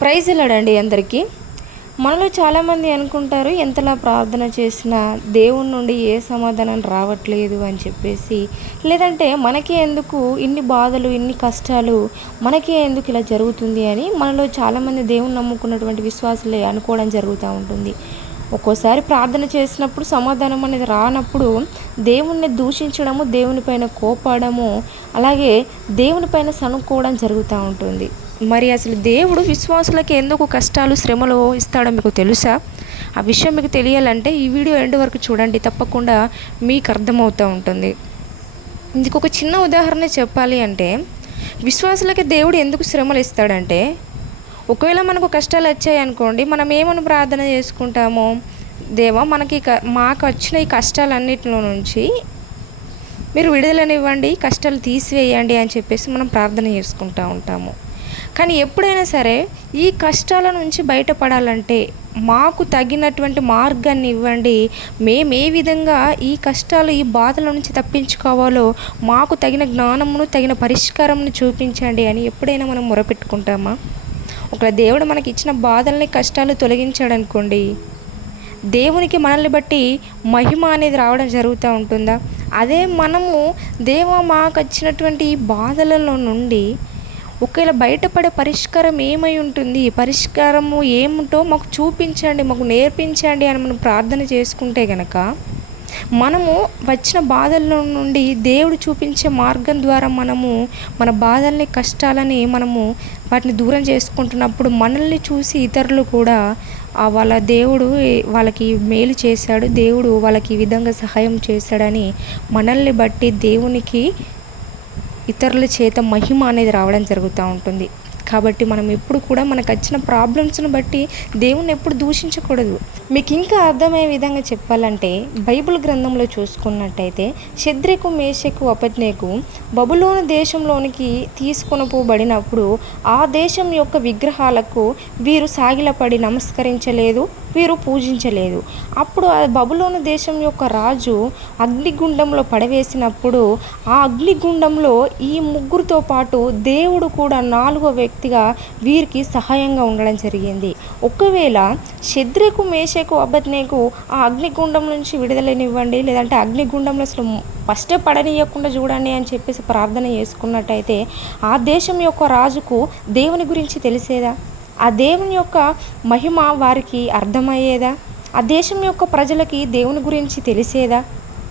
Praise వెళ్ళాడండి అందరికీ. మనలో చాలామంది అనుకుంటారు ఎంతలా ప్రార్థన చేసినా దేవుని నుండి ఏ సమాధానం రావట్లేదు అని చెప్పేసి. లేదంటే మనకే ఎందుకు ఇన్ని బాధలు ఇన్ని కష్టాలు మనకే ఎందుకు ఇలా జరుగుతుంది అని మనలో చాలామంది దేవుని నమ్ముకున్నటువంటి విశ్వాసులే అనుకోవడం జరుగుతూ ఉంటుంది. ఒక్కోసారి ప్రార్థన చేసినప్పుడు సమాధానం అనేది రానప్పుడు దేవుణ్ణి దూషించడము దేవునిపైన కోపడము అలాగే దేవునిపైన సనుక్కోవడం జరుగుతూ ఉంటుంది. మరి అసలు దేవుడు విశ్వాసులకి ఎందుకు కష్టాలు శ్రమలు ఇస్తాడో మీకు తెలుసా? ఆ విషయం మీకు తెలియాలంటే ఈ వీడియో ఎండ్ వరకు చూడండి తప్పకుండా మీకు అర్థమవుతూ ఉంటుంది. ఇందుకు ఒక చిన్న ఉదాహరణ చెప్పాలి అంటే విశ్వాసులకి దేవుడు ఎందుకు శ్రమలు ఇస్తాడంటే ఒకవేళ మనకు కష్టాలు వచ్చాయి అనుకోండి మనం ఏమని ప్రార్థన చేసుకుంటాము? దేవా మనకి మాకు వచ్చిన ఈ కష్టాలన్నిటిలో నుంచి మీరు విడుదలనివ్వండి కష్టాలు తీసివేయండి అని చెప్పేసి మనం ప్రార్థన చేసుకుంటూ ఉంటాము. కానీ ఎప్పుడైనా సరే ఈ కష్టాల నుంచి బయటపడాలంటే మాకు తగినటువంటి మార్గాన్ని ఇవ్వండి. మేము ఏ విధంగా ఈ కష్టాలు ఈ బాధల నుంచి తప్పించుకోవాలో మాకు తగిన జ్ఞానమును తగిన పరిష్కారంను చూపించండి అని ఎప్పుడైనా మనం మొరపెట్టుకుంటామా? ఒకవేళ దేవుడు మనకి ఇచ్చిన బాధల్ని కష్టాలు తొలగించాడు అనుకోండి దేవునికి మనల్ని బట్టి మహిమ అనేది రావడం జరుగుతూ ఉంటుందా? అదే మనము దేవ మాకు వచ్చినటువంటి ఈ బాధలలో నుండి ఒకవేళ బయటపడే పరిష్కారం ఏమై ఉంటుంది? పరిష్కారము ఏమిటో మాకు చూపించండి మాకు నేర్పించండి అని మనం ప్రార్థన చేసుకుంటే గనక మనము వచ్చిన బాధల నుండి దేవుడు చూపించే మార్గం ద్వారా మనము మన బాధల్ని కష్టాలని మనము వాటిని దూరం చేసుకుంటున్నప్పుడు మనల్ని చూసి ఇతరులు కూడా ఆ వాళ్ళ దేవుడు వాళ్ళకి మేలు చేశాడు దేవుడు వాళ్ళకి ఈ విధంగా సహాయం చేశాడని మనల్ని బట్టి దేవునికి ఇతరుల చేత మహిమ అనేది రావడం జరుగుతూ ఉంటుంది. కాబట్టి మనం ఎప్పుడు కూడా మనకు వచ్చిన ప్రాబ్లమ్స్ను బట్టి దేవుణ్ణి ఎప్పుడు దూషించకూడదు. మీకు ఇంకా అర్థమయ్యే విధంగా చెప్పాలంటే బైబిల్ గ్రంథంలో చూసుకున్నట్టయితే శద్రకు మేషకు అపజ్ఞకు బబులోని దేశంలోనికి తీసుకొనిపోబడినప్పుడు ఆ దేశం యొక్క విగ్రహాలకు వీరు సాగిలపడి నమస్కరించలేదు వీరు పూజించలేదు. అప్పుడు ఆ బబులోను దేశం యొక్క రాజు అగ్నిగుండంలో పడవేసినప్పుడు ఆ అగ్నిగుండంలో ఈ ముగ్గురితో పాటు దేవుడు కూడా నాలుగో వ్యక్తిగా వీరికి సహాయంగా ఉండడం జరిగింది. ఒకవేళ శద్రకు మేషకు అబద్నేకు ఆ అగ్నిగుండం నుంచి విడుదలనివ్వండి లేదంటే అగ్నిగుండంలో అసలు ఫస్ట్ పడనీయకుండా చూడండి అని చెప్పేసి ప్రార్థన చేసుకున్నట్టయితే ఆ దేశం యొక్క రాజుకు దేవుని గురించి తెలిసేదా? ఆ దేవుని యొక్క మహిమ వారికి అర్థమయ్యేదా? ఆ దేశం యొక్క ప్రజలకి దేవుని గురించి తెలిసేదా?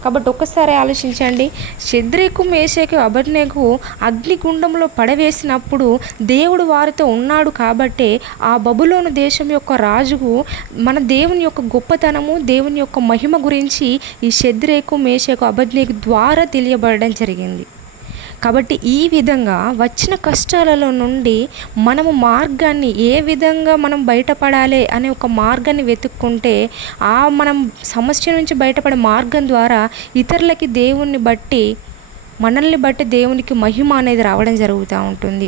కాబట్టి ఒక్కసారి ఆలోచించండి. శద్రేకు మేషకు అబర్నేకు అగ్నిగుండంలో పడవేసినప్పుడు దేవుడు వారితో ఉన్నాడు కాబట్టే ఆ బబులోను దేశం యొక్క రాజుకు మన దేవుని యొక్క గొప్పతనము దేవుని యొక్క మహిమ గురించి ఈ శద్రేకు మేషకు అబద్నేకు ద్వారా తెలియబడడం జరిగింది. కాబట్టి ఈ విధంగా వచ్చిన కష్టాలలో నుండి మనము మార్గాన్ని ఏ విధంగా మనం బయటపడాలి అనే ఒక మార్గాన్ని వెతుక్కుంటే ఆ మనం సమస్య నుంచి బయటపడే మార్గం ద్వారా ఇతరులకి దేవుణ్ణి బట్టి మనల్ని బట్టి దేవునికి మహిమ అనేది రావడం జరుగుతూ ఉంటుంది.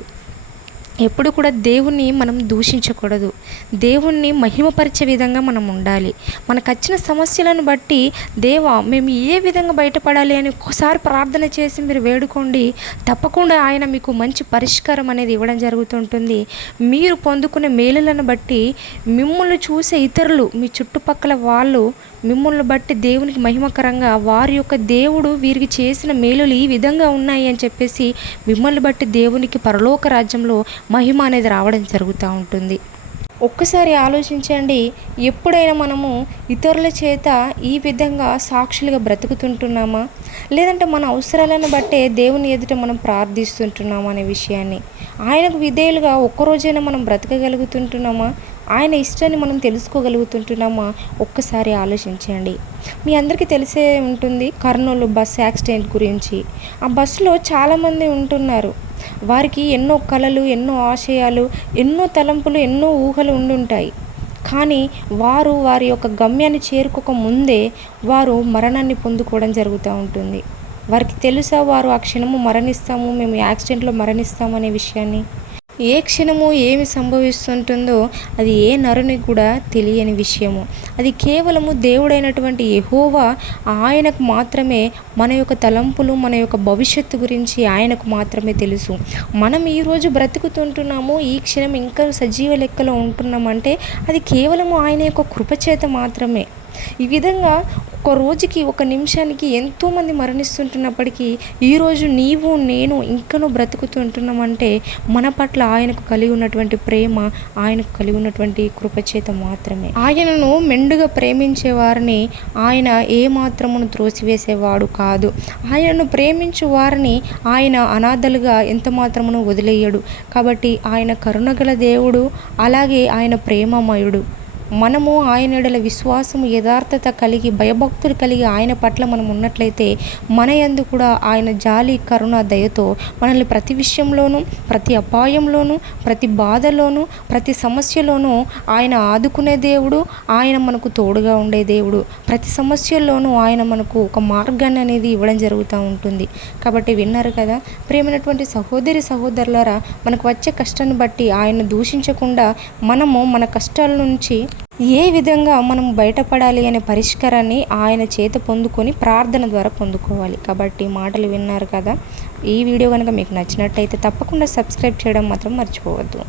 ఎప్పుడు కూడా దేవుణ్ణి మనం దూషించకూడదు. దేవుణ్ణి మహిమపరిచే విధంగా మనం ఉండాలి. మనకు వచ్చిన సమస్యలను బట్టి దేవా మేము ఏ విధంగా బయటపడాలి అని ఒక్కసారి ప్రార్థన చేసి మీరు వేడుకోండి. తప్పకుండా ఆయన మీకు మంచి పరిష్కారం అనేది ఇవ్వడం జరుగుతుంటుంది. మీరు పొందుకునే మేలులను బట్టి మిమ్మల్ని చూసే ఇతరులు మీ చుట్టుపక్కల వాళ్ళు మిమ్మల్ని బట్టి దేవునికి మహిమకరంగా వారి యొక్క దేవుడు వీరికి చేసిన మేలులు ఈ విధంగా ఉన్నాయి అని చెప్పేసి మిమ్మల్ని బట్టి దేవునికి పరలోక రాజ్యంలో మహిమ అనేది రావడం జరుగుతూ ఉంటుంది. ఒక్కసారి ఆలోచించండి ఎప్పుడైనా మనము ఇతరుల చేత ఈ విధంగా సాక్షులుగా బ్రతుకుతుంటున్నామా? లేదంటే మన అవసరాలను బట్టే దేవుని ఎదుట మనం ప్రార్థిస్తుంటున్నామా అనే విషయాన్ని? ఆయనకు విధేయులుగా ఒక్కరోజైనా మనం బ్రతకగలుగుతుంటున్నామా? ఆయన ఇష్టాన్ని మనం తెలుసుకోగలుగుతుంటున్నామా? ఒక్కసారి ఆలోచించండి. మీ అందరికీ తెలిసే ఉంటుంది కర్నూలు బస్ యాక్సిడెంట్ గురించి. ఆ బస్సులో చాలామంది ఉంటున్నారు. వారికి ఎన్నో కళలు ఎన్నో ఆశయాలు ఎన్నో తలంపులు ఎన్నో ఊహలు ఉండుంటాయి. కానీ వారు వారి యొక్క గమ్యాన్ని చేరుకోక ముందే వారు మరణాన్ని పొందుకోవడం జరుగుతూ ఉంటుంది. వారికి తెలుసా వారు ఆ క్షణము మరణిస్తాము మేము యాక్సిడెంట్లో మరణిస్తాము అనే విషయాన్ని? ఏ క్షణము ఏమి సంభవిస్తుంటుందో అది ఏ నరునికి కూడా తెలియని విషయము. అది కేవలము దేవుడైనటువంటి యహోవా ఆయనకు మాత్రమే మన యొక్క తలంపులు మన యొక్క భవిష్యత్తు గురించి ఆయనకు మాత్రమే తెలుసు. మనం ఈరోజు బ్రతుకుతుంటున్నాము ఈ క్షణం ఇంకా సజీవ లెక్కలో ఉంటున్నామంటే అది కేవలము ఆయన యొక్క కృపచేత మాత్రమే. ఈ విధంగా ఒక రోజుకి ఒక నిమిషానికి ఎంతోమంది మరణిస్తుంటున్నప్పటికీ ఈరోజు నీవు నేను ఇంకనూ బ్రతుకుతుంటున్నామంటే మన పట్ల ఆయనకు కలిగి ఉన్నటువంటి ప్రేమ ఆయనకు కలిగి ఉన్నటువంటి కృపచేత మాత్రమే. ఆయనను మెండుగా ప్రేమించే వారిని ఆయన ఏ మాత్రమును త్రోసివేసేవాడు కాదు. ఆయనను ప్రేమించు వారిని ఆయన అనాథలుగా ఎంత మాత్రమును వదిలేయడు. కాబట్టి ఆయన కరుణగల దేవుడు అలాగే ఆయన ప్రేమమయుడు. మనము ఆయన ఎడల విశ్వాసము యథార్థత కలిగి భయభక్తులు కలిగి ఆయన పట్ల మనం ఉన్నట్లయితే మన యందు కూడా ఆయన జాలి కరుణ దయతో మనల్ని ప్రతి విషయంలోనూ ప్రతి అపాయంలోనూ ప్రతి బాధలోనూ ప్రతి సమస్యలోనూ ఆయన ఆదుకునే దేవుడు ఆయన మనకు తోడుగా ఉండే దేవుడు. ప్రతి సమస్యల్లోనూ ఆయన మనకు ఒక మార్గాన్ని అనేది ఇవ్వడం జరుగుతూ ఉంటుంది. కాబట్టి విన్నారు కదా ప్రేమైనటువంటి సహోదరి సహోదరులారా మనకు వచ్చే కష్టాన్ని బట్టి ఆయన దూషించకుండా మనము మన కష్టాల నుంచి ఏ విధంగా మనం బయటపడాలి అనే పరిష్కారాన్ని ఆయన చేత పొందుకొని ప్రార్థన ద్వారా పొందుకోవాలి. కాబట్టి మాటలు విన్నారు కదా. ఈ వీడియో కనుక మీకు నచ్చినట్టయితే తప్పకుండా సబ్స్క్రైబ్ చేయడం మాత్రం మర్చిపోవద్దు.